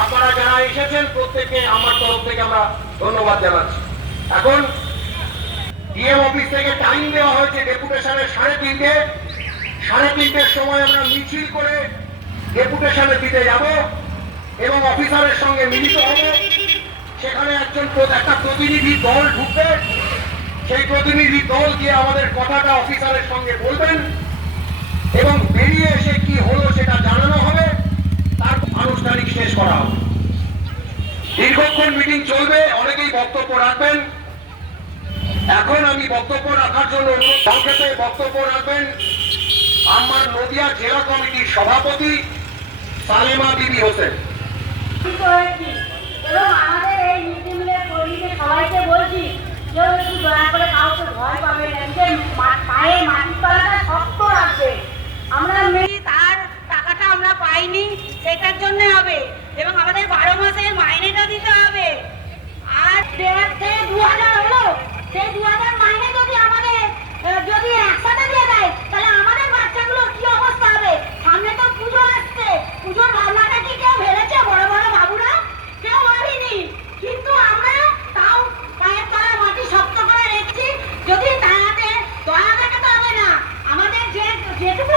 আপনারা যারা এসেছেন প্রত্যেককে আমার তরফ থেকে আমরা ধন্যবাদ জানাচ্ছি। এখন ডিএম অফিস থেকে টাইম দেওয়া হয়েছে ডেপুটেশনের সাড়ে তিনটে। সাড়ে তিনটের সময় আমরা মিছিল করে ডেপুটেশনে দিতে যাব এবং অফিসারের সঙ্গে মিলিত হব। সেখানে একজন একটা প্রতিনিধি দল ঢুকবে। সেই প্রতিনিধি দল গিয়ে আমাদের কথাটা অফিসারের সঙ্গে বলবেন এবং বেরিয়ে এসে কি হলো সেটা জানানো হবে তার আনুষ্ঠানিক শেষ করা হবে। দীর্ঘক্ষণ মিটিং চলবে অনেকেই বক্তব্য রাখবেন। এখন আমি বক্তব্য রাখার জন্য সংক্ষেপে বক্তব্য রাখবেন। আমার নদিয়া জেলা কমিটির সভাপতি সালেমা বিবি হোসেন। আমাদের এই কর্মীদের সবাইকে বলছি একটু দয়া করে কাউকে ভয় পাবে পায়ে মাটির তলাটা শক্ত রাখবে। আমরা মেয়ে তার টাকাটা আমরা পাইনি সেটার জন্য হবে। এবং আমাদের বারো মাসে মাইনেটা দিতে হবে। আর দু হাজার হলো, সেই দু হাজার মাইনে যদি আমাদের যদি একসাথে দিয়ে দেয়, তাহলে আমাদের বাচ্চাগুলো কি অবস্থা হবে? সামনে তো পুজো আসছে। পুজোর ভাবনাটা কি কেউ ভেবেছে? বড় বড় বাবুরা? কেউ ভাবিনি। কিন্তু আমরা তাও পায়ের তলা মাটি শক্ত করে রেখেছি। যদি তাড়াতে দয়া দেখাতে হবে না, আমাদের যে যেটুকু